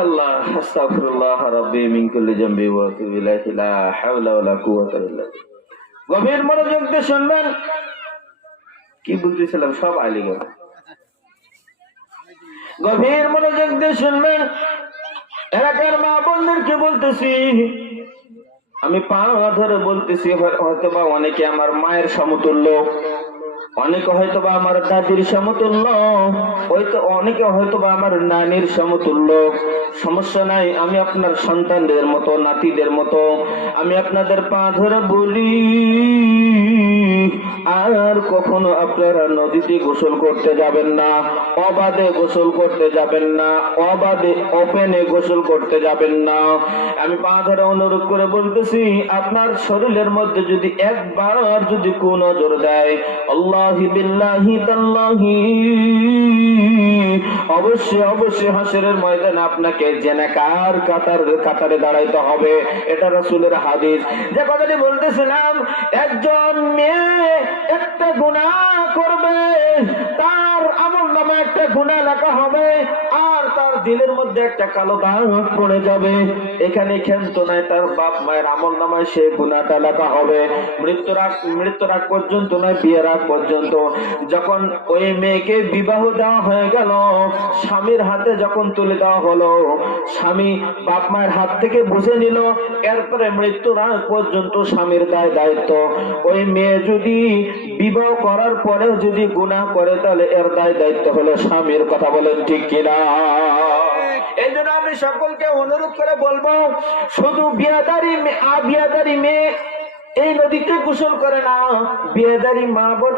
আল্লাহ আস্তাগফিরুল্লাহ রাব্বি মিন কুল্লি যামবি ওয়া আতুবু ইলাইহি লা হাওলা ওয়ালা কুওয়াতা ইল্লা বিল্লাহ। গভীর মনোযোগ দিয়ে শুনবেন, কি বলতেছিলাম সব আইলি গেল। গভীর মনোযোগ দিয়ে শুনবেন, এলাকার মা বোনদেরকে বলতেছি, আমি পা ধরে বলতেছি, হয়তো বা অনেকে আমার মায়ের সমতুল্য, অনেকে হয়তো বা আমার দাদির সমতুল্য, অনেকে হয়তো বা আমার নানির সমতুল্য। সমস্যা নাই, আমি আপনার সন্তানদের মতো, নাতিদের মতো, আমি আপনাদের পা ধরে বলি, আর কখনো আপনারা নদীতে গোসল করতে যাবেন না, অবাধে গোসল করতে যাবেন না, অবাধে ওপেনে গোসল করতে যাবেন না। আমি পা ধরে অনুরোধ করে বলতেছি, আপনার শরীরের মধ্যে যদি একবার যদি কোন নজর দেয়, আল্লাহি বিল্লাহি তাল্লাহি, অবশ্যই অবশ্যই হাসরের ময়দানে আপনাকে জেনাকার কাতারে দাঁড়াইতে হবে। এটা রাসূলের হাদিস। যে কথাটি বলতেছিলাম, একজন মেয়ে একটা গুনাহ করবে, তার আমলনামে একটা গুনাহ লেখা হবে, আর তার দিলের মধ্যে একটা কালো দাগ পড়ে যাবে। এখানে ক্ষান্ত নাই, তার বাপ মায়ের আমলনামায় সে গুনাহটা লেখা হবে। মৃত্যুর আগ পর্যন্ত নয়, বিয়ের আগ পর্যন্ত। যখন ওই মেয়েকে বিবাহ দেওয়া হয়ে গেল, স্বামীর হাতে যখন তুলে দেওয়া হলো, স্বামী বাপ মায়ের হাত থেকে বুঝে নিল, এরপরে মৃত্যুর আগ পর্যন্ত স্বামীর দায়িত্ব। ওই মেয়ে যদি বিবাহ করার পরেও যদি গুনাহ করে, তাহলে এর দায়িত্ব হলো স্বামীর। কথা বলেন ঠিক কিনা? এই জন্য আমি সকলকে অনুরোধ করে বলবো, শুধু বিয়াদারি মেয়ে এই নদীতে গোসল করে না, বিয়াদারি মা বোন